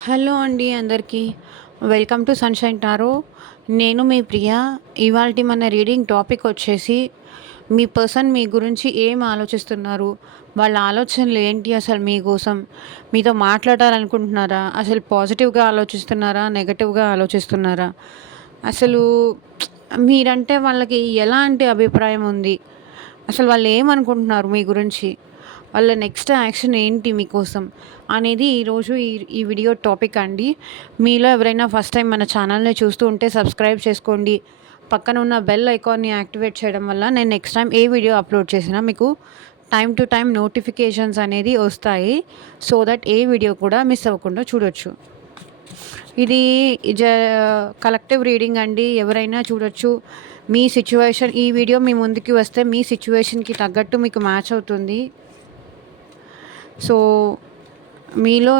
Hello అండి అందరికీ. Welcome to sunshine tarot. నేను మీ ప్రియ. ఇవాల్టి మన రీడింగ్ టాపిక్ వచ్చేసి, మీ పర్సన్ మీ గురించి ఏం ఆలోచిస్తున్నారు? వాళ్ళ ఆలోచనలు ఏంటి అసలు మీకోసం? మీతో మాట్లాడాలనుకుంటున్నారా? అసలు పాజిటివ్‌గా ఆలోచిస్తున్నారా? నెగెటివ్‌గా ఆలోచిస్తున్నారా? అసలు మీరంటే వాళ్ళకి ఎలాంటి అభిప్రాయం ఉంది? అసలు వాళ్ళు ఏమనుకుంటున్నారు మీ గురించి? వాళ్ళ నెక్స్ట్ యాక్షన్ ఏంటి మీకోసం? అనేది ఈరోజు ఈ వీడియో టాపిక్ అండి. మీలో ఎవరైనా ఫస్ట్ టైం మన ఛానల్‌ని చూస్తూ ఉంటే సబ్స్క్రైబ్ చేసుకోండి. పక్కన ఉన్న బెల్ ఐకాన్‌ని యాక్టివేట్ చేయడం వల్ల నేను నెక్స్ట్ టైం ఏ వీడియో అప్లోడ్ చేసినా మీకు టైమ్ టు టైమ్ నోటిఫికేషన్స్ అనేది వస్తాయి. సో దట్ ఏ వీడియో కూడా మిస్ అవ్వకుండా చూడొచ్చు. ఇది జ కలెక్టివ్ రీడింగ్ అండి. ఎవరైనా చూడొచ్చు. మీ సిట్యుయేషన్ ఈ వీడియో మీ ముందుకి వస్తే మీ సిట్యుయేషన్‌కి తగ్గట్టు మీకు మ్యాచ్ అవుతుంది. సో మీలో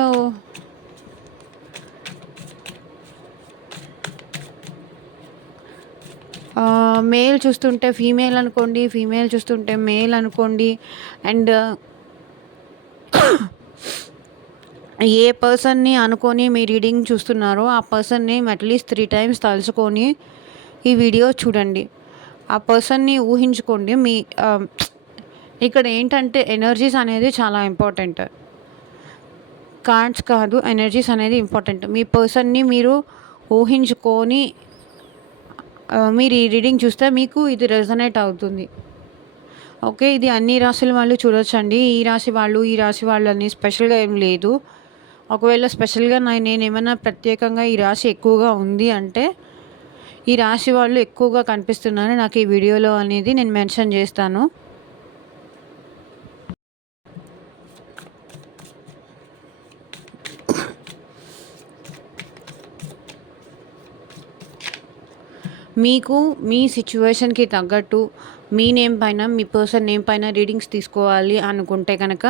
మేల్ చూస్తుంటే ఫీమేల్ అనుకోండి, ఫీమేల్ చూస్తుంటే మేల్ అనుకోండి. అండ్ ఏ పర్సన్‌ని అనుకోని మీ రీడింగ్ చూస్తున్నారో ఆ పర్సన్‌ని అట్‌లీస్ట్ 3 టైమ్స్ తలుచుకొని ఈ వీడియో చూడండి. ఆ పర్సన్‌ని ఊహించుకోండి. ఇక్కడ ఏంటంటే ఎనర్జీస్ అనేది చాలా ఇంపార్టెంట్. కార్డ్స్ కాదు, ఎనర్జీస్ అనేది ఇంపార్టెంట్. మీ పర్సన్‌ని మీరు ఊహించుకొని మీరు ఈ రీడింగ్ చూస్తే మీకు ఇది రెజొనేట్ అవుతుంది. ఓకే. ఇది అన్ని రాశుల వాళ్ళు చూడొచ్చండి. ఈ రాశి వాళ్ళు, ఈ రాశి వాళ్ళని స్పెషల్‌గా ఏం లేదు. ఒకవేళ స్పెషల్‌గా నేనేమన్నా ప్రత్యేకంగా ఈ రాశి ఎక్కువగా ఉంది అంటే, ఈ రాశి వాళ్ళు ఎక్కువగా కనిపిస్తున్నారు నాకు ఈ వీడియోలో అనేది నేను మెన్షన్ చేస్తాను. మీకు మీ సిట్యుయేషన్‌కి తగ్గట్టు మీ నేమ్ పైన, మీ పర్సన్ నేమ్ పైన రీడింగ్స్ తీసుకోవాలి అనుకుంటే గనక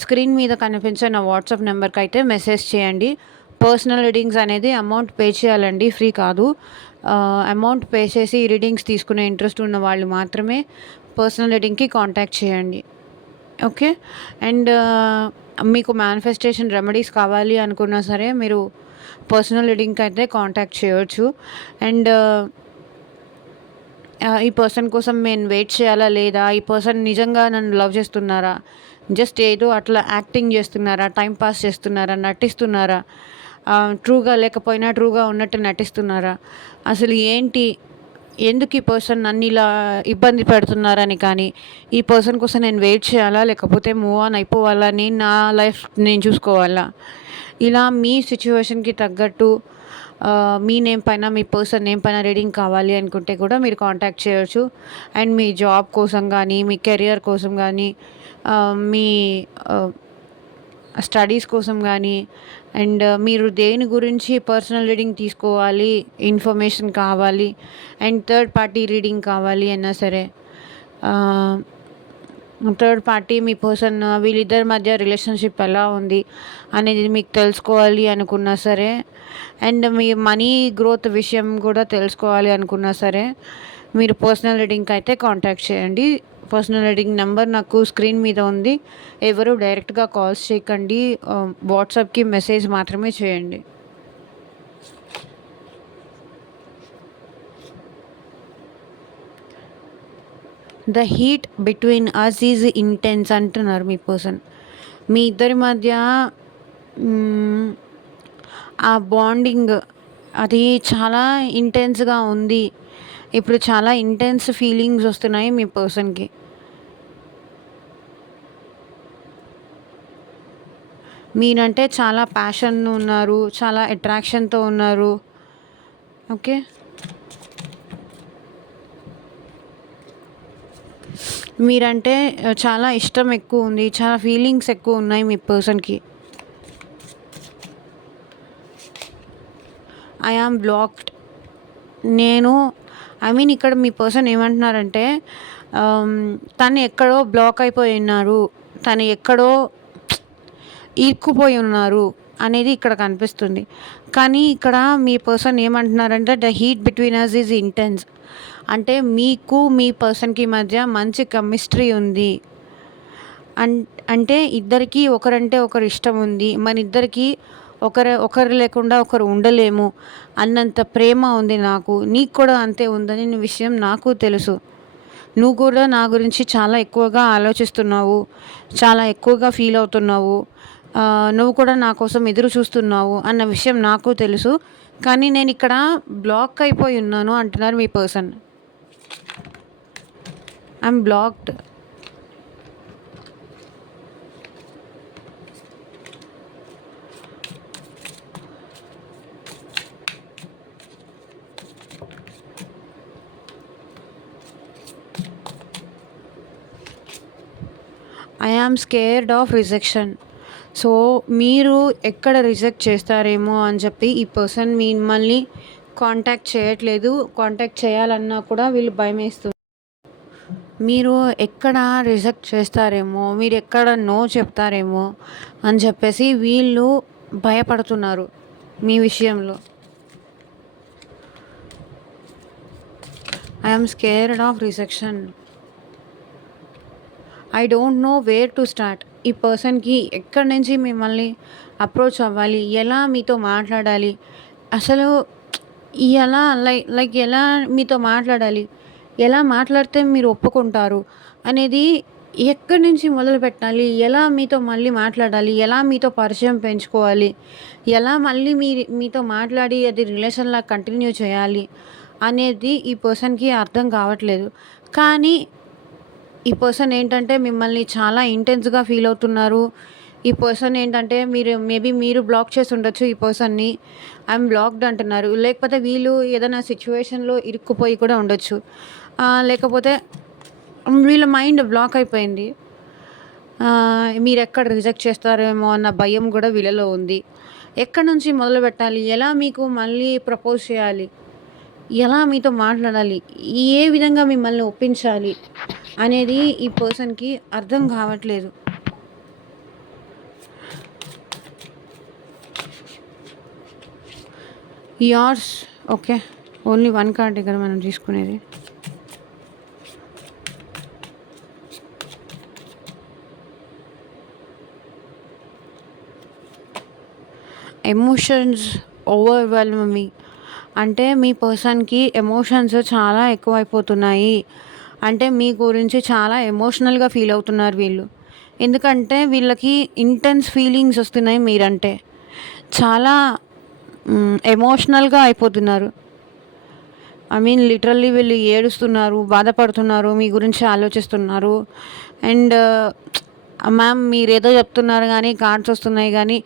స్క్రీన్ మీద కనిపించే నా వాట్సాప్ నెంబర్‌కైతే మెసేజ్ చేయండి. పర్సనల్ రీడింగ్స్ అనేది అమౌంట్ పే చేయాలండి. ఫ్రీ కాదు. అమౌంట్ పే చేసి రీడింగ్స్ తీసుకునే ఇంట్రెస్ట్ ఉన్న వాళ్ళు మాత్రమే పర్సనల్ రీడింగ్‌కి కాంటాక్ట్ చేయండి. ఓకే. అండ్ మీకు మేనిఫెస్టేషన్ రెమెడీస్ కావాలి అనుకున్నా సరే మీరు పర్సనల్ రీడింగ్‌కి అయితే కాంటాక్ట్ చేయొచ్చు. అండ్ ఈ పర్సన్ కోసం నేను వెయిట్ చేయాలా లేదా? ఈ పర్సన్ నిజంగా నన్ను లవ్ చేస్తున్నారా? జస్ట్ ఏదో అట్లా యాక్టింగ్ చేస్తున్నారా? టైమ్ పాస్ చేస్తున్నారా? నటిస్తున్నారా? ట్రూగా లేకపోయినా ట్రూగా ఉన్నట్టు నటిస్తున్నారా? అసలు ఏంటి? ఎందుకు ఈ పర్సన్ నన్నిలా ఇబ్బంది పెడుతున్నారని కానీ, ఈ పర్సన్ కోసం నేను వెయిట్ చేయాలా? లేకపోతే మూవ్ ఆన్ అయిపోవాలా? నేను నా లైఫ్ నేను చూసుకోవాలా? ఇలా మీ సిట్యుయేషన్‌కి తగ్గట్టు మీ నేమ్ పైన, మీ పర్సన్ నేమ్ పైన రీడింగ్ కావాలి అనుకుంటే కూడా మీరు కాంటాక్ట్ చేయొచ్చు. అండ్ మీ జాబ్ కోసం గానీ, మీ కెరియర్ కోసం గానీ, మీ ఆహ్, స్టడీస్ కోసం గానీ, అండ్ మీరు దేని గురించి పర్సనల్ రీడింగ్ తీసుకోవాలి, ఇన్ఫర్మేషన్ కావాలి, అండ్ థర్డ్ పార్టీ రీడింగ్ కావాలి అన్నా సరే, ఆహ్, థర్డ్ పార్టీ మీ పర్సన్ వీళ్ళిద్దరి మధ్య రిలేషన్‌షిప్ ఎలా ఉంది అనేది మీకు తెలుసుకోవాలి అనుకున్నా సరే, అండ్ మీ మనీ గ్రోత్ విషయం కూడా తెలుసుకోవాలి అనుకున్నా సరే, మీరు పర్సనల్ రీడింగ్‌కి అయితే కాంటాక్ట్ చేయండి. పర్సనల్ రీడింగ్ నంబర్ నాకు స్క్రీన్ మీద ఉంది. ఎవరు డైరెక్ట్‌గా కాల్స్ చేయకండి. వాట్సాప్‌కి మెసేజ్ మాత్రమే చేయండి. The heat between us is intense అంటున్నారు మీ పర్సన్. మీ ఇద్దరి మధ్య హ్మ్, ఆ బాండింగ్ అది చాలా ఇంటెన్స్‌గా ఉంది. ఇప్పుడు చాలా ఇంటెన్స్ ఫీలింగ్స్ వస్తున్నాయి మీ పర్సన్‌కి. మీరంటే చాలా ప్యాషన్ ఉన్నారు. చాలా అట్రాక్షన్‌తో ఉన్నారు. ఓకే. మీరంటే చాలా ఇష్టం ఎక్కువుంది. చాలా ఫీలింగ్స్ ఎక్కువున్నాయి మీ పర్సన్‌కి. I am blocked. నేను ఇక్కడ మీ పర్సన్ ఏమంటున్నారంటే, తను ఎక్కడో బ్లాక్ అయిపోయి ఉన్నారు. తను ఎక్కడో ఇరుక్కుపోయి ఉన్నారు అనేది ఇక్కడ కనిపిస్తుంది. కానీ ఇక్కడ మీ పర్సన్ ఏమంటున్నారంటే, the heat between us is intense. అంటే మీకు మీ పర్సన్‌కి మధ్య మంచి కెమిస్ట్రీ ఉంది. అన్ అంటే ఇద్దరికీ ఒకరంటే ఒకరు ఇష్టం ఉంది. మనిద్దరికీ ఒకరు లేకుండా ఒకరు ఉండలేము అన్నంత ప్రేమ ఉంది నాకు. నీకు కూడా అంతే ఉందని విషయం నాకు తెలుసు. నువ్వు కూడా నా గురించి చాలా ఎక్కువగా ఆలోచిస్తున్నావు. చాలా ఎక్కువగా ఫీల్ అవుతున్నావు. నువ్వు కూడా నా కోసం ఎదురు చూస్తున్నావు అన్న విషయం నాకు తెలుసు. కానీ నేనిక్కడ బ్లాక్ అయిపోయి ఉన్నాను అంటున్నారు మీ person. I'm blocked. I am scared of rejection. So మీరు ఎక్కడ రిజెక్ట్ చేస్తారేమో అని చెప్పి ఈ పర్సన్ మిమ్మల్ని కాంటాక్ట్ చేయట్లేదు. కాంటాక్ట్ చేయాలన్నా కూడా వీళ్ళు భయమేస్తుంది. మీరు ఎక్కడ రిజెక్ట్ చేస్తారేమో, మీరు ఎక్కడ నో చెప్తారేమో అని చెప్పేసి వీళ్ళు భయపడుతున్నారు మీ విషయంలో. I am scared of rejection. I don't know where to start. ఈ పర్సన్కి ఎక్కడి నుంచి మిమ్మల్ని అప్రోచ్ అవ్వాలి, ఎలా మీతో మాట్లాడాలి, అసలు ఎలా లైక్ ఎలా మీతో మాట్లాడాలి, ఎలా మాట్లాడితే మీరు ఒప్పుకుంటారు అనేది ఎక్కడి నుంచి మొదలు పెట్టాలి, ఎలా మీతో మళ్ళీ మాట్లాడాలి, ఎలా మీతో పరిచయం పెంచుకోవాలి, ఎలా మళ్ళీ మీతో మాట్లాడి అది రిలేషన్లా కంటిన్యూ చేయాలి అనేది ఈ పర్సన్కి అర్థం కావట్లేదు. కానీ ఈ పర్సన్ ఏంటంటే మిమ్మల్ని చాలా ఇంటెన్స్‌గా ఫీల్ అవుతున్నారు. ఈ పర్సన్ ఏంటంటే మీరు బ్లాక్ చేసి ఉండొచ్చు ఈ పర్సన్‌ని. ఐయామ్ బ్లాక్డ్ అంటున్నారు. లేకపోతే వీళ్ళు ఏదైనా సిట్యుయేషన్‌లో ఇరుక్కుపోయి కూడా ఉండొచ్చు. లేకపోతే వీళ్ళ మైండ్ బ్లాక్ అయిపోయింది. మీరెక్కడ రిజెక్ట్ చేస్తారేమో అన్న భయం కూడా వీళ్ళలో ఉంది. ఎక్కడి నుంచి మొదలుపెట్టాలి? ఎలా మీకు మళ్ళీ ప్రపోజ్ చేయాలి? ఎలా మీతో మాట్లాడాలి? ఏ విధంగా మిమ్మల్ని ఒప్పించాలి అనేది ఈ పర్సన్‌కి అర్థం కావట్లేదు. యార్స్. ఓకే. ఓన్లీ 1 కార్డ్ ఇక్కడ మనం తీసుకునేది. ఎమోషన్స్ ఓవర్‌వెల్మ్ మీ. అంటే మీ పర్సన్‌కి ఎమోషన్స్ చాలా ఎక్కువైపోతున్నాయి. అంటే మీ గురించి చాలా ఎమోషనల్‌గా ఫీల్ అవుతున్నారు వీళ్ళు. ఎందుకంటే వీళ్ళకి ఇంటెన్స్ ఫీలింగ్స్ వస్తున్నాయి మీరంటే. చాలా ఎమోషనల్‌గా అయిపోతున్నారు. ఐ మీన్ లిటరల్లీ వీళ్ళు ఏడుస్తున్నారు, బాధపడుతున్నారు, మీ గురించి ఆలోచిస్తున్నారు. అండ్ మ్యామ్ మీరేదో చెప్తున్నారు కానీ కార్డ్స్ వస్తున్నాయి కానీ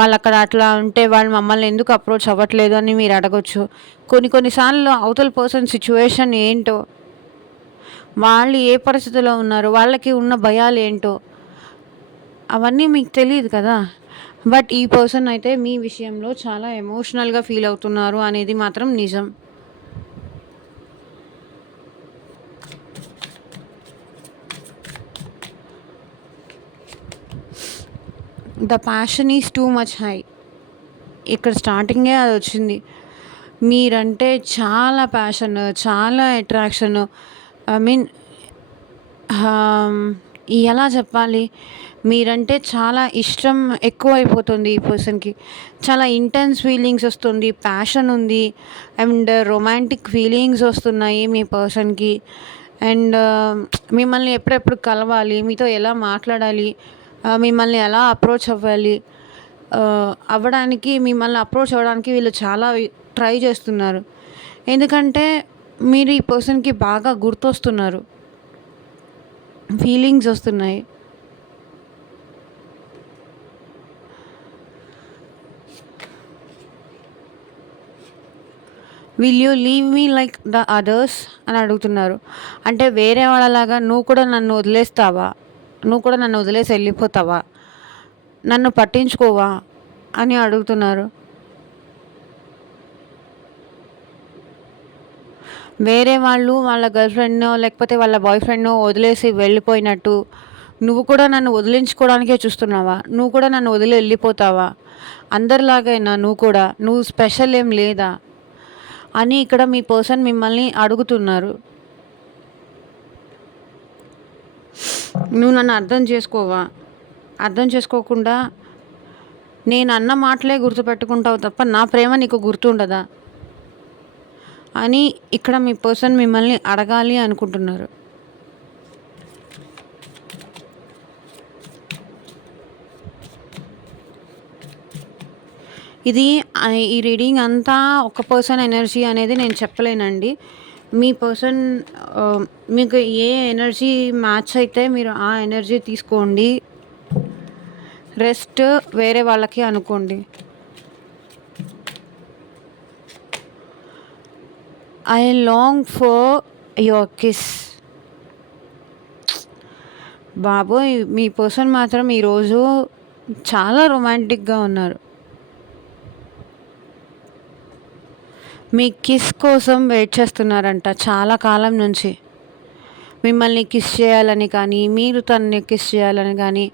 వాళ్ళక్కడ అట్లా ఉంటే వాళ్ళు మమ్మల్ని ఎందుకు అప్రోచ్ అవ్వట్లేదు అని మీరు అడగొచ్చు. కొన్ని సార్లు అవతల పర్సన్ సిచ్యువేషన్ ఏంటో, వాళ్ళు ఏ పరిస్థితిలో ఉన్నారు, వాళ్ళకి ఉన్న భయాలేంటో అవన్నీ మీకు తెలీదు కదా! బట్ ఈ పర్సన్ అయితే మీ విషయంలో చాలా ఎమోషనల్‌గా ఫీల్ అవుతున్నారు అనేది మాత్రం నిజం. The passion is too much high. ఇక్కడ స్టార్టింగే అదొచ్చింది. మీరంటే చాలా ప్యాషన్, చాలా అట్రాక్షన్. ఐ మీన్ ఎలా చెప్పాలి? మీరంటే చాలా ఇష్టం ఎక్కువైపోతుంది ఈ పర్సన్‌కి. చాలా ఇంటెన్స్ ఫీలింగ్స్ వస్తుంది, ప్యాషన్ ఉంది అండ్ రొమాంటిక్ ఫీలింగ్స్ వస్తున్నాయి మీ పర్సన్‌కి. అండ్ మిమ్మల్ని ఎప్పుడెప్పుడు కలవాలి, మీతో ఎలా మాట్లాడాలి, మిమ్మల్ని ఎలా అప్రోచ్ అవ్వాలి, మిమ్మల్ని అప్రోచ్ అవ్వడానికి వీళ్ళు చాలా ట్రై చేస్తున్నారు. ఎందుకంటే మీరు ఈ పర్సన్‌కి బాగా గుర్తొస్తున్నారు. ఫీలింగ్స్ వస్తున్నాయి. Will you leave me like the others అని అడుగుతున్నారు. అంటే వేరే వాళ్ళలాగా నువ్వు కూడా నన్ను వదిలేస్తావా, నువ్వు కూడా నన్ను వదిలేసి వెళ్ళిపోతావా, నన్ను పట్టించుకోవా అని అడుగుతున్నారు. వేరే వాళ్ళు వాళ్ళ గర్ల్ ఫ్రెండ్నో లేకపోతే వాళ్ళ బాయ్ ఫ్రెండ్నో వదిలేసి వెళ్ళిపోయినట్టు నువ్వు కూడా నన్ను వదిలించుకోవడానికే చూస్తున్నావా, నువ్వు కూడా నన్ను వదిలి వెళ్ళిపోతావా, అందరిలాగైనా నువ్వు స్పెషల్ ఏం లేదా అని ఇక్కడ మీ పర్సన్ మిమ్మల్ని అడుగుతున్నారు. నువ్వు నన్ను అర్థం చేసుకోవా, అర్థం చేసుకోకుండా నేనన్న మాటలే గుర్తుపెట్టుకుంటావు తప్ప నా ప్రేమ నీకు గుర్తుండదా అని ఇక్కడ మీ పర్సన్ మిమ్మల్ని అడగాలి అనుకుంటున్నారు. ఇది ఈ రీడింగ్ అంతా ఒక పర్సన్ ఎనర్జీ అనేది నేను చెప్పలేనండి. మీ పర్సన్ మీకు ఏ ఎనర్జీ మ్యాచ్ అయితే మీరు ఆ ఎనర్జీ తీసుకోండి. రెస్ట్ వేరే వాళ్ళకి అనుకోండి. I long for your kiss. బాబోయ్! మీ పర్సన్ మాత్రం ఈరోజు చాలా రొమాంటిక్గా ఉన్నారు. మీ కిస్ కోసం వెయిట్ చేస్తున్నారంట చాలా కాలం నుంచి. మిమ్మల్ని కిస్ చేయాలని కానీ, మీరు తనని కిస్ చేయాలని కానీ.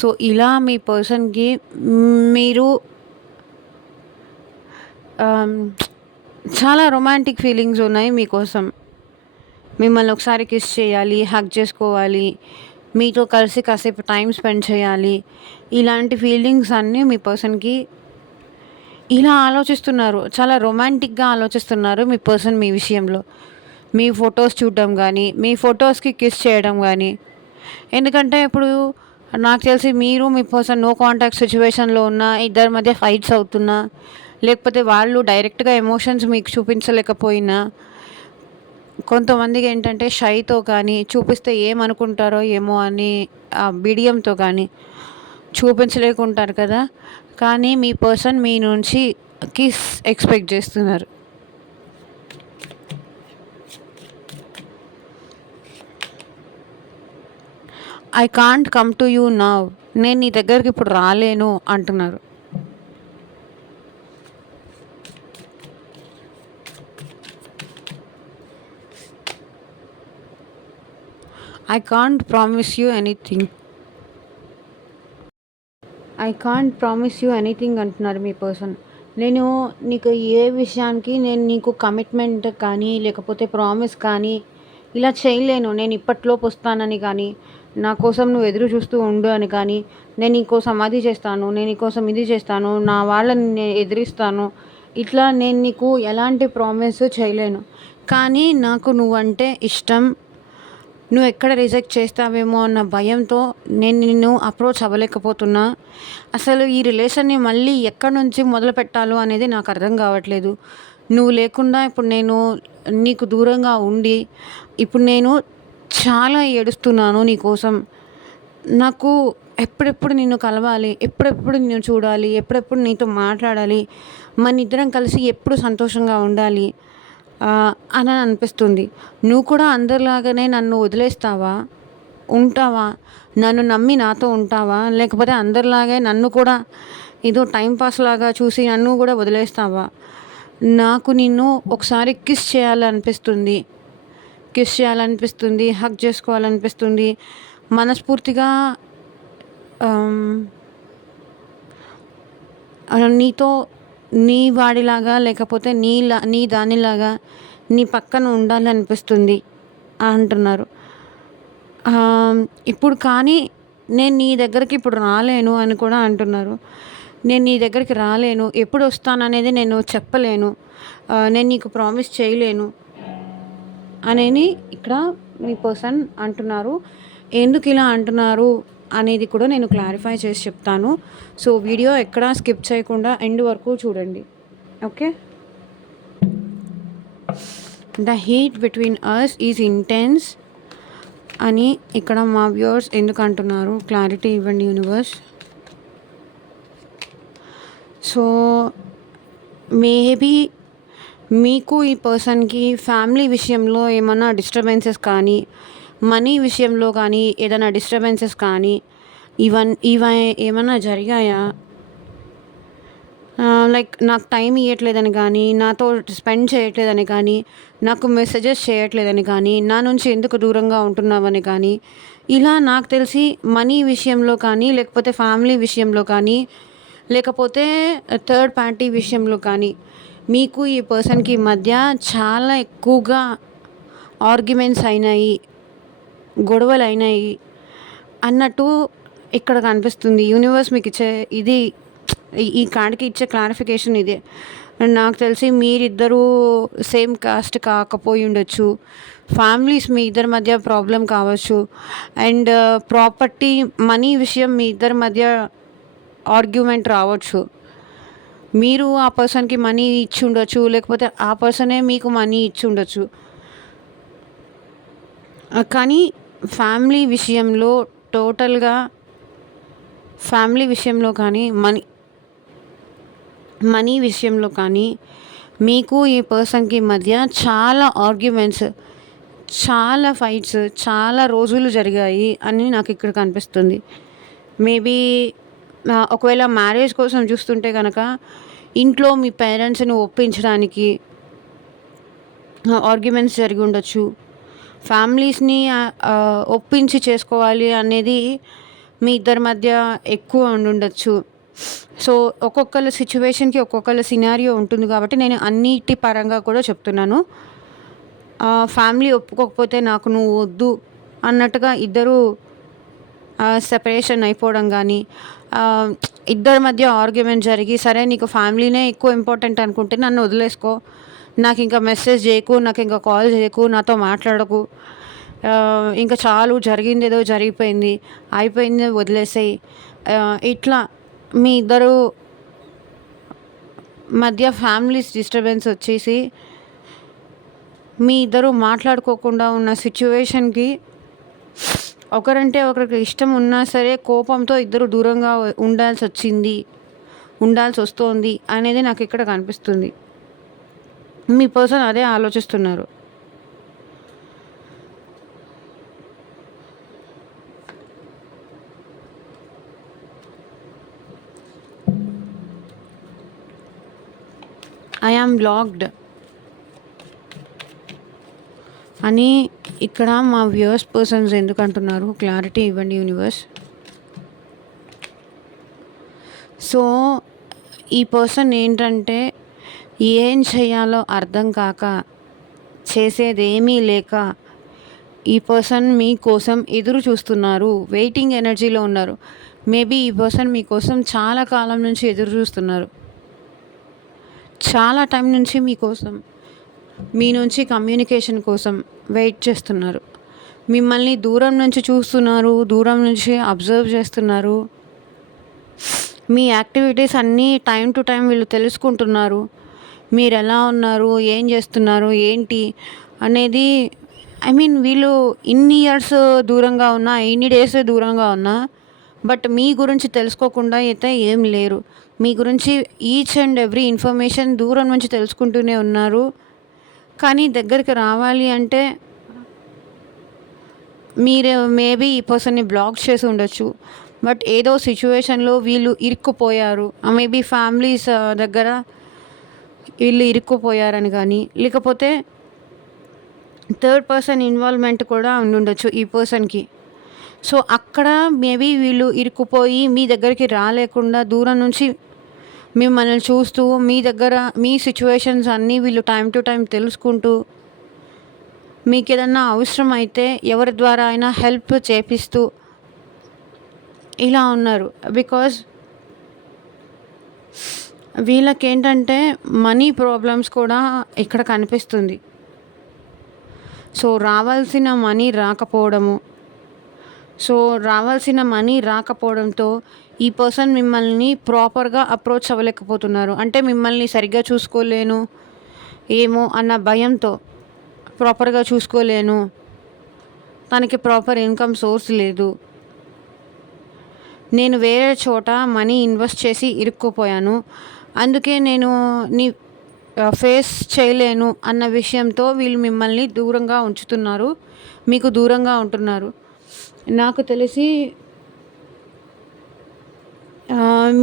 సో ఇలా మీ పర్సన్కి మీరు చాలా రొమాంటిక్ ఫీలింగ్స్ ఉన్నాయి మీకోసం. మిమ్మల్ని ఒకసారి కిస్ చేయాలి, హగ్ చేసుకోవాలి, మీతో కలిసి కాసేపు టైం స్పెండ్ చేయాలి. ఇలాంటి ఫీలింగ్స్ అన్నీ మీ పర్సన్కి ఇలా ఆలోచిస్తున్నారు. చాలా రొమాంటిక్గా ఆలోచిస్తున్నారు మీ పర్సన్ మీ విషయంలో. మీ ఫొటోస్ చూడడం కానీ, మీ ఫొటోస్కి కిస్ చేయడం కానీ. ఎందుకంటే ఇప్పుడు నాకు తెలిసి మీరు మీ పర్సన్ నో కాంటాక్ట్ సిచ్యువేషన్లో ఉన్న, ఇద్దరి మధ్య ఫైట్స్ అవుతున్నా, లేకపోతే వాళ్ళు డైరెక్ట్గా ఎమోషన్స్ మీకు చూపించలేకపోయినా, కొంతమందికి ఏంటంటే షైతో కానీ, చూపిస్తే ఏమనుకుంటారో ఏమో అని బిడియంతో కానీ చూపించలేకుంటారు కదా. కానీ మీ పర్సన్ మీ నుంచి కిస్ ఎక్స్పెక్ట్ చేస్తున్నారు. I can't come to you now. నేను నీ దగ్గరికి ఇప్పుడు రాలేను అంటున్నారు. I can't promise you anything. I can't promise you anything అంటున్నారు మీ పర్సన్. నేను నీకు ఏ విషయానికి నేను నీకు కమిట్మెంట్ కానీ, లేకపోతే ప్రామిస్ కానీ ఇలా చేయలేను. నేను ఇప్పట్లోపు వస్తానని కానీ, నా కోసం నువ్వు ఎదురు చూస్తూ ఉండు అని కానీ, నేను నీకోసం అది చేస్తాను, నేను నీకోసం ఇది చేస్తాను, నా వాళ్ళని నేను ఎదిరిస్తాను, ఇట్లా నేను నీకు ఎలాంటి ప్రామిస్ చేయలేను. కానీ నాకు నువ్వంటే ఇష్టం. నువ్వు ఎక్కడ రిజెక్ట్ చేస్తావేమో అన్న భయంతో నేను నిన్ను అప్రోచ్ అవ్వలేకపోతున్నా. అసలు ఈ రిలేషన్ని మళ్ళీ ఎక్కడి నుంచి మొదలు పెట్టాలో అనేది నాకు అర్థం కావట్లేదు. నువ్వు లేకుండా ఇప్పుడు నేను నీకు దూరంగా ఉండి ఇప్పుడు నేను చాలా ఏడుస్తున్నాను నీకోసం. నాకు ఎప్పుడెప్పుడు నిన్ను కలవాలి, ఎప్పుడెప్పుడు నిన్ను చూడాలి, ఎప్పుడెప్పుడు నీతో మాట్లాడాలి, మన ఇద్దరం కలిసి ఎప్పుడు సంతోషంగా ఉండాలి అని అనిపిస్తుంది. నువ్వు కూడా అందరిలాగానే నన్ను వదిలేస్తావా, ఉంటావా, నన్ను నమ్మి నాతో ఉంటావా, లేకపోతే అందరిలాగే నన్ను కూడా ఏదో టైంపాస్ లాగా చూసి నన్ను కూడా వదిలేస్తావా? నాకు నిన్ను ఒకసారి కిస్ చేయాలనిపిస్తుంది, హగ్ చేసుకోవాలనిపిస్తుంది. మనస్ఫూర్తిగా నీతో నీ వాడిలాగా, లేకపోతే నీ దానిలాగా నీ పక్కన ఉండాలనిపిస్తుంది అంటున్నారు. ఇప్పుడు కానీ నేను నీ దగ్గరికి ఇప్పుడు రాలేను అని కూడా అంటున్నారు. నేను నీ దగ్గరికి రాలేను, ఎప్పుడు వస్తాననేది నేను చెప్పలేను, నేను నీకు ప్రామిస్ చేయలేను అనేది ఇక్కడ మీ పర్సన్ అంటున్నారు. ఎందుకు ఇలా అంటున్నారు అనేది కూడా నేను క్లారిఫై చేసి చెప్తాను. సో వీడియో ఎక్కడా స్కిప్ చేయకుండా ఎండ్ వరకు చూడండి. Okay. The heat between us is intense అని ఇక్కడ మా వ్యూవర్స్ ఎందుకు అంటున్నారు, క్లారిటీ ఇవ్వండి యూనివర్స్. సో మేబీ మీకు ఈ పర్సన్కి ఫ్యామిలీ విషయంలో ఏమైనా డిస్టర్బెన్సెస్ కానీ, మనీ విషయంలో కానీ ఏదైనా డిస్టర్బెన్సెస్ కానీ ఇవ ఏమైనా జరిగాయా? లైక్ నాకు టైం ఇవ్వట్లేదని కానీ, నాతో స్పెండ్ చేయట్లేదని కానీ, నాకు మెసేజెస్ చేయట్లేదని కానీ, నా నుంచి ఎందుకు దూరంగా ఉంటున్నావని కానీ, ఇలా నాకు తెలిసి మనీ విషయంలో కానీ, లేకపోతే ఫ్యామిలీ విషయంలో కానీ, లేకపోతే థర్డ్ పార్టీ విషయంలో కానీ మీకు ఈ పర్సన్కి మధ్య చాలా ఎక్కువగా ఆర్గ్యుమెంట్స్ అయినాయి, గొడవలు అయినాయి అన్నట్టు ఇక్కడ కనిపిస్తుంది. యూనివర్స్ మీకు ఇచ్చే ఇది ఈ కార్డ్కి ఇచ్చే క్లారిఫికేషన్ ఇదే. నాకు తెలిసి మీరిద్దరూ సేమ్ కాస్ట్ కాకపోయి ఉండొచ్చు. ఫ్యామిలీస్ మీ ఇద్దరి మధ్య ప్రాబ్లం కావచ్చు. అండ్ ప్రాపర్టీ, మనీ విషయం మీ ఇద్దరి మధ్య ఆర్గ్యుమెంట్ రావచ్చు. మీరు ఆ పర్సన్కి మనీ ఇచ్చి ఉండొచ్చు, లేకపోతే ఆ పర్సనే మీకు మనీ ఇచ్చి ఉండొచ్చు. కానీ ఫ్యామిలీ విషయంలో టోటల్గా ఫ్యామిలీ విషయంలో కానీ మనీ విషయంలో కానీ మీకు ఈ పర్సన్కి మధ్య చాలా ఆర్గ్యుమెంట్స్, చాలా ఫైట్స్, చాలా రోజులు జరిగాయి అని నాకు ఇక్కడ కనిపిస్తుంది. మేబీ ఒకవేళ మ్యారేజ్ కోసం చూస్తుంటే కనుక ఇంట్లో మీ పేరెంట్స్ని ఒప్పించడానికి ఆర్గ్యుమెంట్స్ జరిగి ఉండొచ్చు. ఫ్యామిలీస్ని ఒప్పించి చేసుకోవాలి అనేది మీ ఇద్దరి మధ్య ఎక్కువ ఉండుండొచ్చు. సో ఒక్కొక్కళ్ళ సిచ్యువేషన్కి ఒక్కొక్కళ్ళ సినారియో ఉంటుంది కాబట్టి నేను అన్నిటి పరంగా కూడా చెప్తున్నాను. ఫ్యామిలీ ఒప్పుకోకపోతే నాకు నువ్వు వద్దు అన్నట్టుగా ఇద్దరు సెపరేషన్ అయిపోవడం కానీ, ఇద్దరి మధ్య ఆర్గ్యుమెంట్ జరిగి, సరే నీకు ఫ్యామిలీనే ఎక్కువ ఇంపార్టెంట్ అనుకుంటే నన్ను వదిలేసుకో, నాకు ఇంకా మెసేజ్ చేయకు, నాకు ఇంకా కాల్ చేయకు, నాతో మాట్లాడకు, ఇంకా చాలు, జరిగింది ఏదో జరిగిపోయింది, అయిపోయింది, వదిలేసేయి. ఇట్లా మీ ఇద్దరు మధ్య ఫ్యామిలీస్ డిస్టర్బెన్స్ వచ్చేసి మీ ఇద్దరు మాట్లాడుకోకుండా ఉన్న సిచ్యువేషన్కి ఒకరంటే ఒకరికి ఇష్టం ఉన్నా సరే కోపంతో ఇద్దరు దూరంగా ఉండాల్సి వస్తుంది అనేది నాకు ఇక్కడ కనిపిస్తుంది. మీ పర్సన్ అదే ఆలోచిస్తున్నారు. ఐ యామ్ బ్లాక్డ్ అని ఇక్కడ మా వ్యూవర్స్ పర్సన్స్ ఎందుకు అంటున్నారు, క్లారిటీ ఇవ్వండి యూనివర్స్. సో ఈ పర్సన్ ఏంటంటే ఏం చేయాలో అర్థం కాక, చేసేదేమీ లేక ఈ పర్సన్ మీకోసం ఎదురు చూస్తున్నారు, వెయిటింగ్ ఎనర్జీలో ఉన్నారు. మేబీ ఈ పర్సన్ మీకోసం చాలా కాలం నుంచి ఎదురు చూస్తున్నారు, చాలా టైం నుంచి మీ నుంచి కమ్యూనికేషన్ కోసం వెయిట్ చేస్తున్నారు. మిమ్మల్ని దూరం నుంచి చూస్తున్నారు, దూరం నుంచి అబ్జర్వ్ చేస్తున్నారు. మీ యాక్టివిటీస్ అన్నీ టైం టు టైం వీళ్ళు తెలుసుకుంటున్నారు. మీరు ఎలా ఉన్నారు, ఏం చేస్తున్నారు, ఏంటి అనేది. వీళ్ళు ఇన్ని ఇయర్స్ దూరంగా ఉన్నా, ఇన్ని డేస్ దూరంగా ఉన్నా, బట్ మీ గురించి తెలుసుకోకుండా అయితే ఏం లేరు. మీ గురించి ఈచ్ అండ్ ఎవ్రీ ఇన్ఫర్మేషన్ దూరం నుంచి తెలుసుకుంటూనే ఉన్నారు. కానీ దగ్గరికి రావాలి అంటే మీరు మేబీ ఈ పర్సన్ని బ్లాక్ చేసి ఉండొచ్చు. బట్ ఏదో సిచ్యువేషన్లో వీళ్ళు ఇరుక్కుపోయారు. మేబీ ఫ్యామిలీస్ దగ్గర వీళ్ళు ఇరుక్కుపోయారని కానీ, లేకపోతే థర్డ్ పర్సన్ ఇన్వాల్వ్మెంట్ కూడా ఉండుండొచ్చు ఈ పర్సన్కి. సో అక్కడ మేబీ వీళ్ళు ఇరుక్కుపోయి మీ దగ్గరికి రాలేకుండా దూరం నుంచి మిమ్మల్ని చూస్తూ, మీ సిచ్యువేషన్స్ అన్నీ వీళ్ళు టైం టు టైం తెలుసుకుంటూ, మీకు ఏదన్నా అవసరం అయితే ఎవరి ద్వారా అయినా హెల్ప్ చేపిస్తూ ఇలా ఉన్నారు. బికాజ్ వీళ్ళకేంటంటే మనీ ప్రాబ్లమ్స్ కూడా ఇక్కడ కనిపిస్తుంది. సో రావాల్సిన మనీ రాకపోవడంతో ఈ పర్సన్ మిమ్మల్ని ప్రాపర్గా అప్రోచ్ అవ్వలేకపోతున్నారు. అంటే మిమ్మల్ని సరిగ్గా చూసుకోలేను ఏమో అన్న భయంతో, ప్రాపర్గా చూసుకోలేను, తనకి ప్రాపర్ ఇన్కమ్ సోర్స్ లేదు, నేను వేరే చోట మనీ ఇన్వెస్ట్ చేసి ఇరుక్కుపోయాను, అందుకే నేను నీ ఫేస్ చేయలేను అన్న విషయంతో వీళ్ళు మిమ్మల్ని దూరంగా ఉంచుతున్నారు, మీకు దూరంగా ఉంటున్నారు. నాకు తెలిసి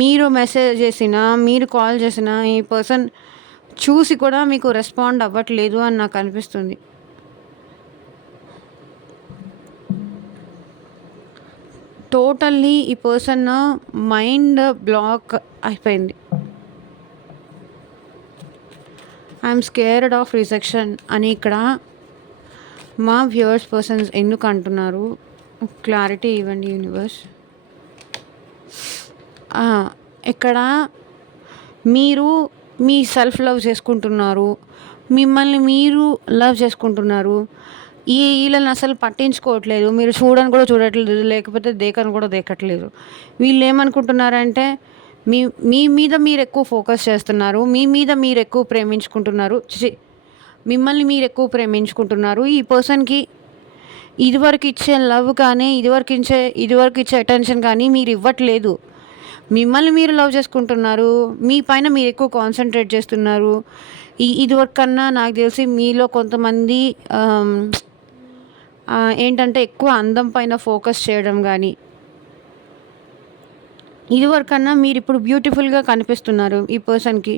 మీరు మెసేజ్ చేసినా, మీరు కాల్ చేసినా ఈ పర్సన్ చూసి కూడా మీకు రెస్పాండ్ అవ్వట్లేదు అని నాకు అనిపిస్తుంది. టోటల్లీ ఈ పర్సన్ మైండ్ బ్లాక్ అయిపోయింది. ఐఎమ్ స్కేర్డ్ ఆఫ్ రిజెక్షన్ అని ఇక్కడ మా వ్యూవర్స్ పర్సన్స్ ఎందుకు అంటున్నారు, క్లారిటీ ఇవ్వండి యూనివర్స్. ఇక్కడ మీరు మీ సెల్ఫ్ లవ్ చేసుకుంటున్నారు. మిమ్మల్ని మీరు లవ్ చేసుకుంటున్నారు. ఈళ్ళని అసలు పట్టించుకోవట్లేదు. మీరు చూడని కూడా చూడట్లేదు. లేకపోతే దేకని కూడా దేకట్లేదు. వీళ్ళేమనుకుంటున్నారంటే మీ మీ మీద మీరెక్కువ ఫోకస్ చేస్తున్నారు. మీ మీద మీరెక్కువ ప్రేమించుకుంటున్నారు. మిమ్మల్ని మీరెక్కువ ప్రేమించుకుంటున్నారు. ఈ పర్సన్‌కి ఇదివరకు ఇచ్చే లవ్ కానీ, ఇదివరకు ఇచ్చే అటెన్షన్ కానీ మీరివ్వట్లేదు. మిమ్మల్ని మీరు లవ్ చేసుకుంటున్నారు. మీ పైన మీరెక్కువ కాన్సంట్రేట్ చేస్తున్నారు. ఇదివరకు కన్నా నాకు తెలిసి మీలో కొంతమంది ఏంటంటే ఎక్కువ అందం పైన ఫోకస్ చేయడం గానీ, ఇదివరకన్నా మీరిప్పుడు బ్యూటిఫుల్‌గా కనిపిస్తున్నారు ఈ పర్సన్‌కి.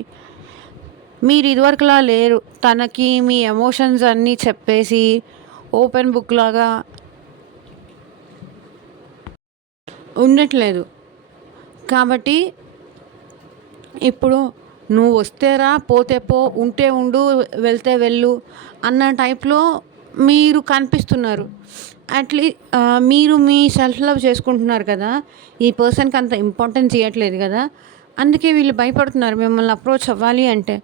మీరు ఇదివరకులా లేరు. తనకి మీ ఎమోషన్స్ అన్నీ చెప్పేసి ఓపెన్ బుక్ లాగా ఉండట్లేదు. కాబట్టి ఇప్పుడు నువ్వు వస్తే రా, పోతే పో, ఉంటే ఉండు, వెళ్తే వెళ్ళు అన్న టైప్‌లో మీరు కనిపిస్తున్నారు. మీరు మీ సెల్ఫ్ లవ్ చేసుకుంటున్నారు కదా! ఈ పర్సన్‌కి అంత ఇంపార్టెన్స్ ఇయ్యట్లేదు కదా! అందుకే వీళ్ళు భయపడుతున్నారు మిమ్మల్ని అప్రోచ్ అవ్వాలి అంటే.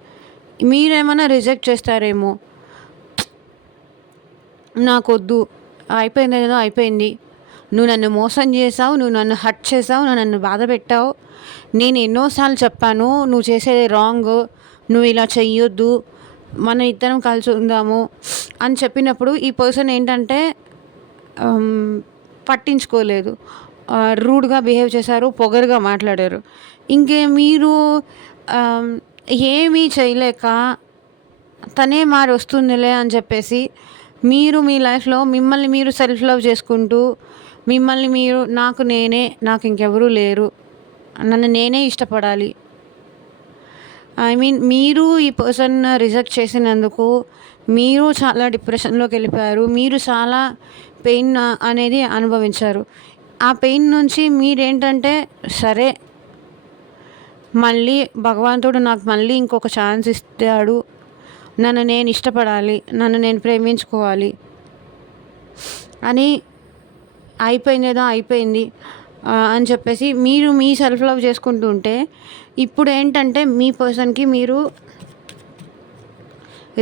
మీరేమన్నా రిజెక్ట్ చేస్తారేమో. నాకొద్దు. అయిపోయిందేదో అయిపోయింది. నువ్వు నన్ను మోసం చేశావు. నువ్వు నన్ను హర్ట్ చేశావు. నువ్వు నన్ను బాధపెట్టావు. నేను ఎన్నో సార్లు చెప్పాను. నువ్వు చేసేది రాంగ్. నువ్వు ఇలా చెయ్యొద్దు. మనం ఇద్దరం కలిసి ఉందాము అని చెప్పినప్పుడు ఈ పర్సన్ ఏంటంటే పట్టించుకోలేదు. రూడ్‌గా బిహేవ్ చేశారు. పొగరుగా మాట్లాడారు. మీరు ఏమీ చేయలేక తనే మారొస్తుందిలే అని చెప్పేసి మీరు మీ లైఫ్‌లో మిమ్మల్ని మీరు సెల్ఫ్ లవ్ చేసుకుంటూ, మిమ్మల్ని మీరు నాకు ఇంకెవరూ లేరు. నన్ను నేనే ఇష్టపడాలి. మీరు ఈ పర్సన్ రిజెక్ట్ చేసినందుకు మీరు చాలా డిప్రెషన్‌లోకి వెళ్ళిపోయారు. మీరు చాలా పెయిన్ అనేది అనుభవించారు. ఆ పెయిన్ నుంచి మీరేంటంటే సరే, మళ్ళీ భగవంతుడు నాకు మళ్ళీ ఇంకొక ఛాన్స్ ఇస్తాడు. నన్ను నేను ఇష్టపడాలి. నన్ను నేను ప్రేమించుకోవాలి అని అయిపోయిందేదో అయిపోయింది అని చెప్పేసి మీరు మీ సెల్ఫ్ లవ్ చేసుకుంటూ ఉంటే, ఇప్పుడు ఏంటంటే మీ పర్సన్‌కి మీరు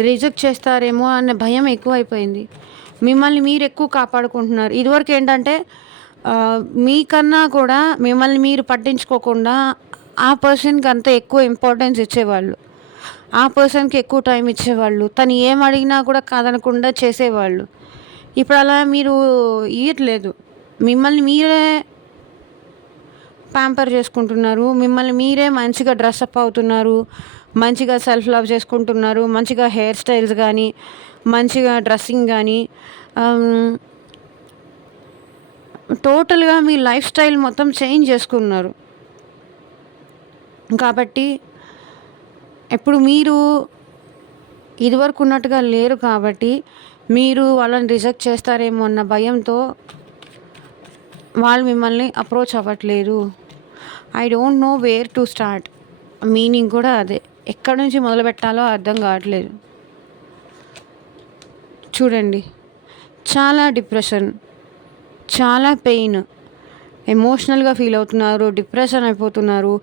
రిజెక్ట్ చేస్తారేమో అనే భయం ఎక్కువైపోయింది. మిమ్మల్ని మీరు ఎక్కువ కాపాడుకుంటున్నారు. ఇదివరకు ఏంటంటే మీకన్నా కూడా మిమ్మల్ని మీరు పట్టించుకోకుండా ఆ పర్సన్‌కి అంత ఎక్కువ ఇంపార్టెన్స్ ఇచ్చేవాళ్ళు. ఆ పర్సన్‌కి ఎక్కువ టైం ఇచ్చేవాళ్ళు. తను ఏం అడిగినా కూడా కాదనకుండా చేసేవాళ్ళు. ఇప్పుడు అలా మీరు ఇయ్యట్లేదు. మిమ్మల్ని మీరే ప్యాంపర్ చేసుకుంటున్నారు. మిమ్మల్ని మీరే మంచిగా డ్రెస్అప్ అవుతున్నారు. మంచిగా సెల్ఫ్ లవ్ చేసుకుంటున్నారు. మంచిగా హెయిర్ స్టైల్స్ కానీ, మంచిగా డ్రెస్సింగ్ కానీ, టోటల్‌గా మీ లైఫ్ స్టైల్ మొత్తం చేంజ్ చేసుకున్నారు. కాబట్టి ఇప్పుడు మీరు ఇదివరకు ఉన్నట్టుగా లేరు కాబట్టి మీరు వాళ్ళని రిజెక్ట్ చేస్తారేమో అన్న భయంతో వాళ్ళు మిమ్మల్ని అప్రోచ్ అవ్వట్లేదు. I don't know where to start. Meaning కూడా అదే. ఎక్కడి నుంచి మొదలుపెట్టాలో అర్థం కావట్లేదు. చూడండి, చాలా డిప్రెషన్, చాలా పెయిన్, ఎమోషనల్‌గా ఫీల్ అవుతున్నారు. డిప్రెషన్ అయిపోతున్నారు.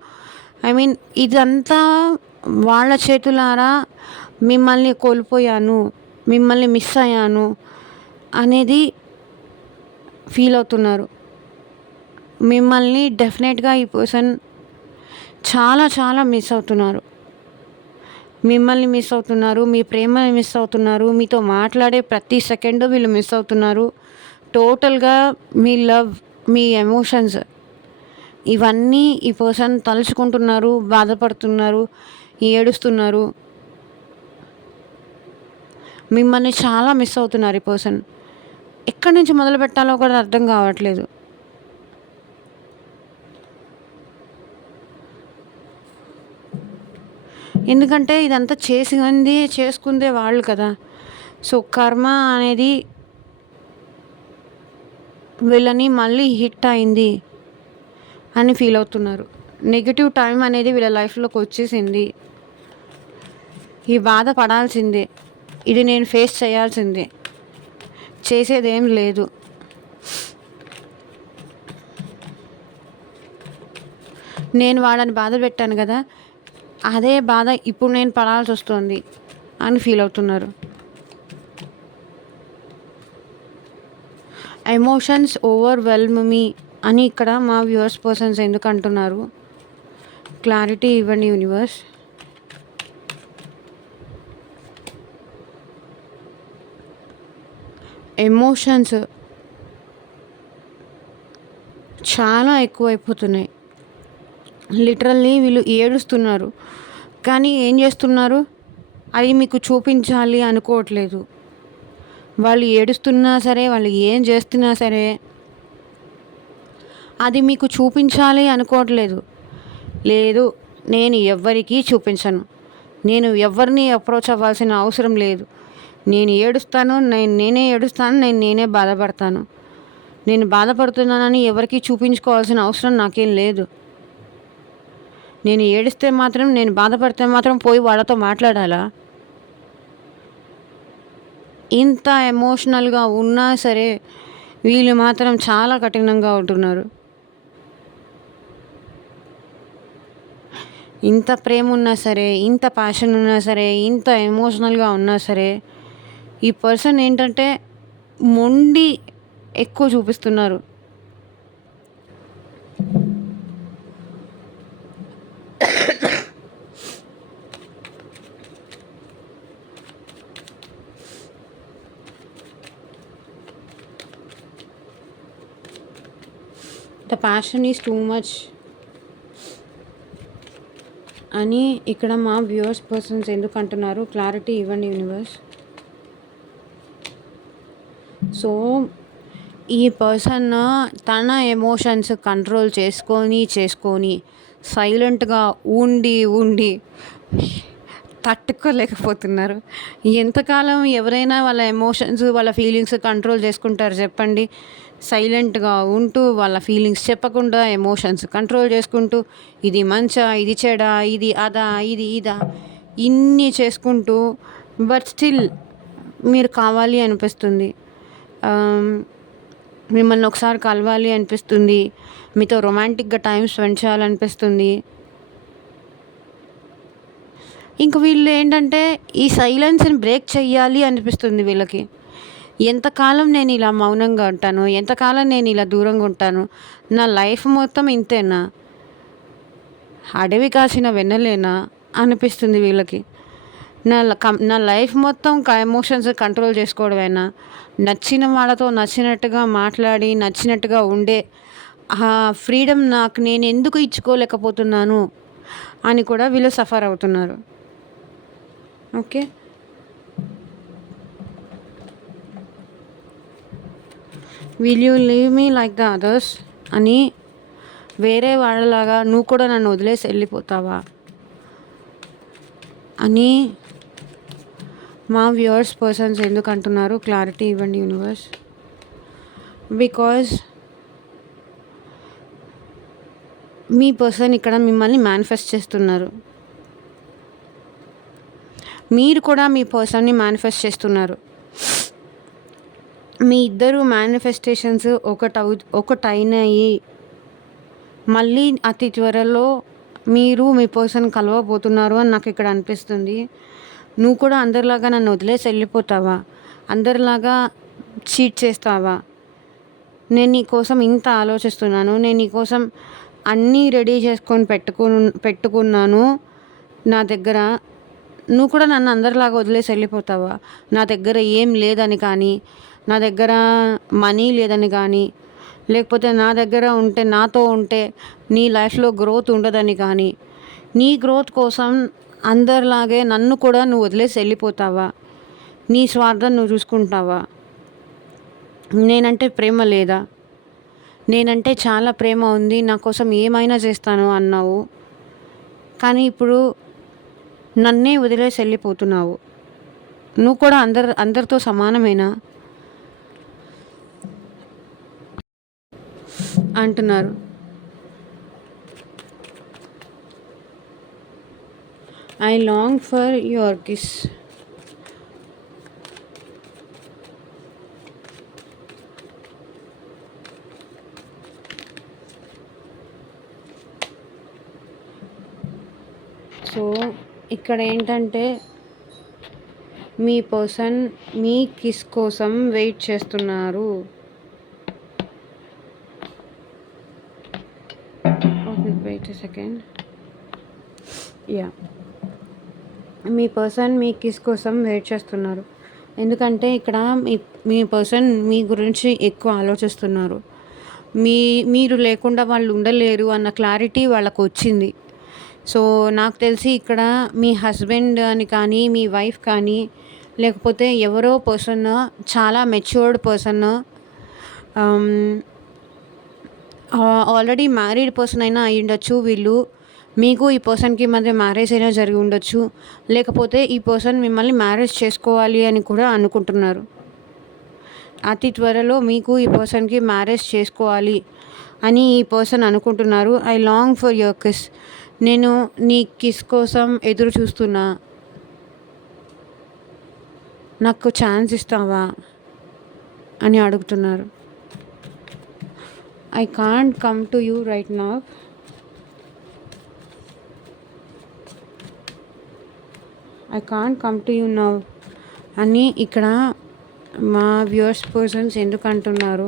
ఇదంతా వాళ్ళ చేతులారా మిమ్మల్ని కోల్పోయాను, మిమ్మల్ని మిస్ అయ్యాను అనేది ఫీల్ అవుతున్నారు. మిమ్మల్ని డెఫినెట్‌గా ఈ పర్సన్ చాలా చాలా మిస్ అవుతున్నారు. మిమ్మల్ని మిస్ అవుతున్నారు. మీ ప్రేమని మిస్ అవుతున్నారు. మీతో మాట్లాడే ప్రతి సెకండు వీళ్ళు మిస్ అవుతున్నారు. టోటల్‌గా మీ లవ్, మీ ఎమోషన్స్ ఇవన్నీ ఈ పర్సన్ తలుచుకుంటున్నారు, బాధపడుతున్నారు, ఏడుస్తున్నారు. మిమ్మల్ని చాలా మిస్ అవుతున్నారు ఈ పర్సన్. ఎక్కడి నుంచి మొదలుపెట్టాలో కూడా అర్థం కావట్లేదు. ఎందుకంటే ఇదంతా చేసుకుందే వాళ్ళు కదా! సో, కర్మ అనేది వీళ్ళని మళ్ళీ హిట్ అయింది అని ఫీల్ అవుతున్నారు. నెగెటివ్ టైం అనేది వీళ్ళ లైఫ్‌లోకి వచ్చేసింది. ఈ బాధ పడాల్సిందే. ఇది నేను ఫేస్ చేయాల్సిందే. చేసేదేం లేదు. నేను వాళ్ళని బాధ పెట్టాను కదా, అదే బాధ ఇప్పుడు నేను పడాల్సి వస్తుంది అని ఫీల్ అవుతున్నారు. ఎమోషన్స్ ఓవర్‌వెల్మ్ మీ అని ఇక్కడ మా వ్యూవర్స్ పర్సన్స్ ఎందుకు అంటున్నారు? క్లారిటీ ఇవ్వండి యూనివర్స్. ఎమోషన్స్ చాలా ఎక్కువైపోతున్నాయి. లిటరల్లీ వీళ్ళు ఏడుస్తున్నారు. కానీ ఏం చేస్తున్నారు? అది మీకు చూపించాలి అనుకోవట్లేదు. వాళ్ళు ఏడుస్తున్నా సరే, వాళ్ళు ఏం చేస్తున్నా సరే, అది మీకు చూపించాలి అనుకోవట్లేదు. లేదు, నేను ఎవ్వరికీ చూపించను. నేను ఎవరిని అప్రోచ్ అవ్వాల్సిన అవసరం లేదు. నేను ఏడుస్తాను, నేనే ఏడుస్తాను, నేనే బాధపడతాను. నేను బాధపడుతున్నానని ఎవరికీ చూపించుకోవాల్సిన అవసరం నాకేం లేదు. నేను ఏడిస్తే మాత్రం, నేను బాధపడితే మాత్రం పోయి వాళ్ళతో మాట్లాడాలా? ఇంత ఎమోషనల్‌గా ఉన్నా సరే వీళ్ళు మాత్రం చాలా కఠినంగా ఉంటున్నారు. ఇంత ప్రేమ ఉన్నా సరే, ఇంత ప్యాషన్ ఉన్నా సరే, ఇంత ఎమోషనల్‌గా ఉన్నా సరే, ఈ పర్సన్ ఏంటంటే మొండి ఎక్కువ చూపిస్తున్నారు. The passion is too much అని ఇక్కడ మా వ్యూవర్స్ పర్సన్స్ ఎందుకు అంటున్నారు? క్లారిటీ ఇవ్వండి యూనివర్స్. సో ఈ పర్సన్ తన ఎమోషన్స్ కంట్రోల్ చేసుకొని సైలెంట్గా ఉండి తట్టుకోలేకపోతున్నారు. ఎంతకాలం ఎవరైనా వాళ్ళ ఎమోషన్స్, వాళ్ళ ఫీలింగ్స్ కంట్రోల్ చేసుకుంటారు చెప్పండి? సైలెంట్గా ఉంటూ వాళ్ళ ఫీలింగ్స్ చెప్పకుండా ఎమోషన్స్ కంట్రోల్ చేసుకుంటూ, ఇది మంచా, ఇది చెడా, ఇది అదా, ఇది ఇదా, ఇన్ని చేసుకుంటూ, బట్ స్టిల్ మీరు కావాలి అనిపిస్తుంది. మిమ్మల్ని ఒకసారి కలవాలి అనిపిస్తుంది. మీతో రొమాంటిక్గా టైం స్పెండ్ చేయాలనిపిస్తుంది. ఇంక వీళ్ళు ఏంటంటే ఈ సైలెన్స్ని బ్రేక్ చెయ్యాలి అనిపిస్తుంది వీళ్ళకి. ఎంతకాలం నేను ఇలా మౌనంగా ఉంటాను? ఎంతకాలం నేను ఇలా దూరంగా ఉంటాను? నా లైఫ్ మొత్తం ఇంతేనా? అడవి కాసిన వెన్నెలేనా అనిపిస్తుంది వీళ్ళకి. నా లైఫ్ మొత్తం ఎమోషన్స్ కంట్రోల్ చేసుకోవడమేనా? నచ్చిన వాళ్ళతో నచ్చినట్టుగా మాట్లాడి, నచ్చినట్టుగా ఉండే ఆ ఫ్రీడమ్ నాకు నేను ఎందుకు ఇచ్చుకోలేకపోతున్నాను అని కూడా వీళ్ళు సఫర్ అవుతున్నారు. Okay. Will you leave me like the others అని వేరే వాళ్ళలాగా నువ్వు కూడా నన్ను వదిలేసి వెళ్ళిపోతావా అని మా వ్యూవర్స్ పర్సన్స్ ఎందుకు అంటున్నారు? క్లారిటీ ఇవ్వండి యూనివర్స్. బికాజ్ మీ పర్సన్ ఇక్కడ మిమ్మల్ని మేనిఫెస్ట్ చేస్తున్నారు. మీరు కూడా మీ పర్సన్ని మేనిఫెస్ట్ చేస్తున్నారు. మీ ఇద్దరు మేనిఫెస్టేషన్స్ ఒకటైనాయి. మళ్ళీ అతి త్వరలో మీరు మీ పర్సన్ కలవబోతున్నారు అని నాకు ఇక్కడ అనిపిస్తుంది. నువ్వు కూడా అందరిలాగా నన్ను వదిలేసి వెళ్ళిపోతావా? అందరిలాగా చీట్ చేస్తావా? నేను నీ కోసం ఇంత ఆలోచిస్తున్నాను. నేను నీ కోసం అన్నీ రెడీ చేసుకొని పెట్టుకున్నాను నా దగ్గర. నువ్వు కూడా నన్ను అందరిలాగా వదిలేసి వెళ్ళిపోతావా? నా దగ్గర ఏం లేదని కానీ, నా దగ్గర మనీ లేదని కానీ, లేకపోతే నా దగ్గర ఉంటే, నాతో ఉంటే నీ లైఫ్లో గ్రోత్ ఉండదని కానీ, నీ గ్రోత్ కోసం అందరిలాగే నన్ను కూడా నువ్వు వదిలేసి వెళ్ళిపోతావా? నీ స్వార్థం నువ్వు చూసుకుంటావా? నేనంటే ప్రేమ లేదా? నేనంటే చాలా ప్రేమ ఉంది, నా కోసం ఏమైనా చేస్తాను అన్నావు. కానీ ఇప్పుడు నన్నే వదిలేసి వెళ్ళిపోతున్నావు. నువ్వు కూడా అందరితో సమానమేనా అంటున్నారు. I long for your kiss. ఇక్కడ ఏంటంటే మీ పర్సన్ మీ కిస్ కోసం వెయిట్ చేస్తున్నారు. Okay, wait second. యా, మీ పర్సన్ మీ కిస్ కోసం వెయిట్ చేస్తున్నారు. ఎందుకంటే ఇక్కడ మీ పర్సన్ మీ గురించి ఎక్కువ ఆలోచిస్తున్నారు. మీరు లేకుండా వాళ్ళు ఉండలేరు అన్న క్లారిటీ వాళ్ళకు వచ్చింది. సో నాకు తెలిసి ఇక్కడ మీ హస్బెండ్ అని కానీ, మీ వైఫ్ కానీ, లేకపోతే ఎవరో పర్సన్, చాలా matured person, already married person అయినా అయి ఉండొచ్చు వీళ్ళు. మీకు ఈ పర్సన్కి మధ్య మ్యారేజ్ అయినా జరిగి ఉండొచ్చు. లేకపోతే ఈ పర్సన్ మిమ్మల్ని మ్యారేజ్ చేసుకోవాలి అని కూడా అనుకుంటున్నారు. అతి త్వరలో మీకు ఈ పర్సన్కి మ్యారేజ్ చేసుకోవాలి అని ఈ పర్సన్ అనుకుంటున్నారు. I long for your kiss. నేను నీ కిస్ కోసం ఎదురు చూస్తున్నా, నాకు ఛాన్స్ ఇస్తావా అని అడుగుతున్నారు. I can't come to you right now. I can't come to you now అని ఇక్కడ మా వ్యూవర్స్ పర్సన్స్ ఎందుకు అంటున్నారు?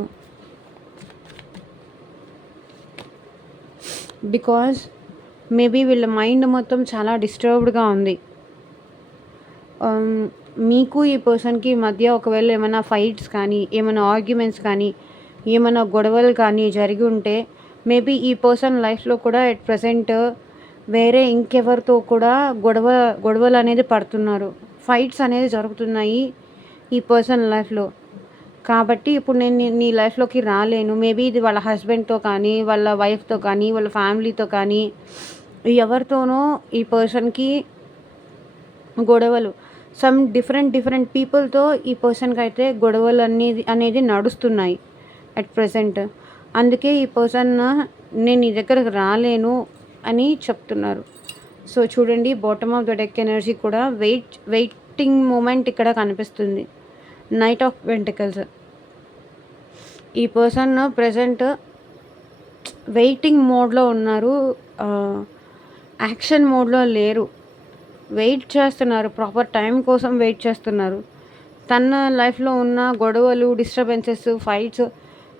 బికాజ్ మేబీ వీళ్ళ మైండ్ మొత్తం చాలా డిస్టర్బ్డ్గా ఉంది. మీకు ఈ పర్సన్కి మధ్య ఒకవేళ ఏమైనా ఫైట్స్ కానీ, ఏమైనా ఆర్గ్యుమెంట్స్ కానీ, ఏమైనా గొడవలు కానీ జరిగి ఉంటే మేబీ ఈ పర్సన్ లైఫ్లో కూడా ఎట్ ప్రజెంట్ వేరే ఇంకెవరితో కూడా గొడవలు అనేది పడుతున్నారు. ఫైట్స్ అనేది జరుగుతున్నాయి ఈ పర్సన్ లైఫ్లో. కాబట్టి ఇప్పుడు నేను నీ లైఫ్లోకి రాలేను. మేబీ ఇది వాళ్ళ హస్బెండ్తో కానీ, వాళ్ళ వైఫ్తో కానీ, వాళ్ళ ఫ్యామిలీతో కానీ, ఎవరితోనో ఈ పర్సన్కి గొడవలు, సమ్ డిఫరెంట్ పీపుల్తో ఈ పర్సన్కి అయితే గొడవలు అనేది నడుస్తున్నాయి అట్ ప్రజెంట్. అందుకే ఈ పర్సన్ నేను నీ దగ్గరకు రాలేను అని చెప్తున్నారు. సో చూడండి, bottom of the deck energy కూడా వెయిటింగ్ మూమెంట్ ఇక్కడ కనిపిస్తుంది. Knight of pentacles. ఈ పర్సన్ ప్రజెంట్ వెయిటింగ్ మోడ్లో ఉన్నారు, యాక్షన్ మోడ్లో లేరు. వెయిట్ చేస్తున్నారు, ప్రాపర్ టైం కోసం వెయిట్ చేస్తున్నారు. తన లైఫ్లో ఉన్న గొడవలు, డిస్టర్బెన్సెస్, ఫైట్స్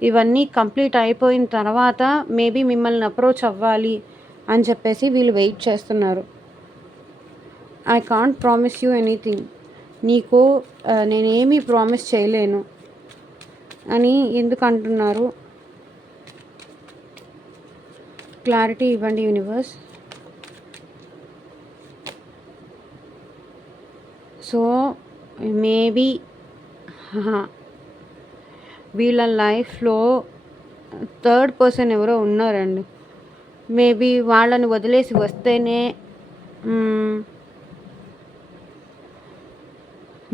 ఇవన్నీ కంప్లీట్ అయిపోయిన తర్వాత మేబీ మిమ్మల్ని అప్రోచ్ అవ్వాలి అని చెప్పేసి వీళ్ళు వెయిట్ చేస్తున్నారు. I can't promise you anything. నీకు నేనేమీ ప్రామిస్ చేయలేను అని ఎందుకు అంటున్నారు? క్లారిటీ ఇవ్వండి యూనివర్స్. సో మేబీ వీళ్ళ లైఫ్లో థర్డ్ పర్సన్ ఎవరో ఉన్నారండి. మేబీ వాళ్ళని వదిలేసి వస్తేనే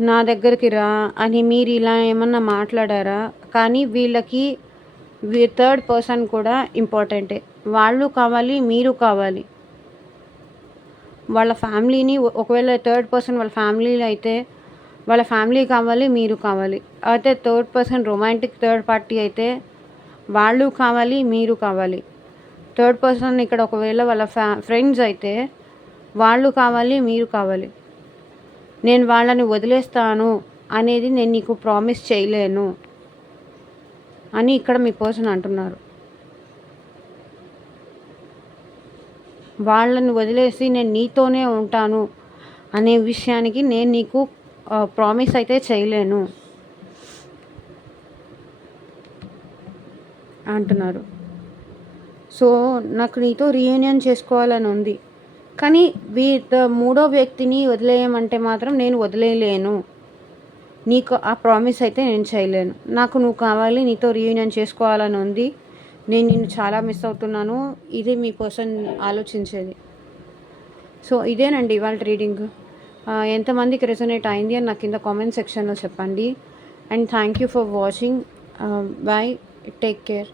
నా దగ్గరికి రా అని మీరు ఇలా ఏమన్నా మాట్లాడారా? కానీ వీళ్ళకి థర్డ్ పర్సన్ కూడా ఇంపార్టెంటే. వాళ్ళు కావాలి, మీరు కావాలి. వాళ్ళ ఫ్యామిలీని, ఒకవేళ థర్డ్ పర్సన్ వాళ్ళ ఫ్యామిలీలో అయితే వాళ్ళ ఫ్యామిలీ కావాలి, మీరు కావాలి. అయితే third person romantic third party అయితే వాళ్ళు కావాలి, మీరు కావాలి. థర్డ్ పర్సన్ ఇక్కడ ఒకవేళ వాళ్ళ ఫ్రెండ్స్ అయితే వాళ్ళు కావాలి, మీరు కావాలి. నేను వాళ్ళని వదిలేస్తాను అనేది నేను నీకు ప్రామిస్ చేయలేను అని ఇక్కడ మీ పర్సన్ అంటున్నారు. వాళ్ళని వదిలేసి నేను నీతోనే ఉంటాను అనే విషయానికి నేను నీకు ప్రామిస్ అయితే చేయలేను అంటున్నారు. సో నాకు నీతో రీయూనియన్ చేసుకోవాలని ఉంది, కానీ మూడో వ్యక్తిని వదిలేయమంటే మాత్రం నేను వదిలేయలేను. నీకు ఆ ప్రామిస్ అయితే నేను చేయలేను. నాకు నువ్వు కావాలి, నీతో రీయూనియన్ చేసుకోవాలని ఉంది. నేను నిన్ను చాలా మిస్ అవుతున్నాను. ఇది మీ పర్సన్ ఆలోచించేది. సో ఇదేనండి ఇవాళ రీడింగ్. ఎంతమందికి రెజొనేట్ అయింది అని నాకు కింద కామెంట్ సెక్షన్లో చెప్పండి. And thank you for watching. Bye, take care.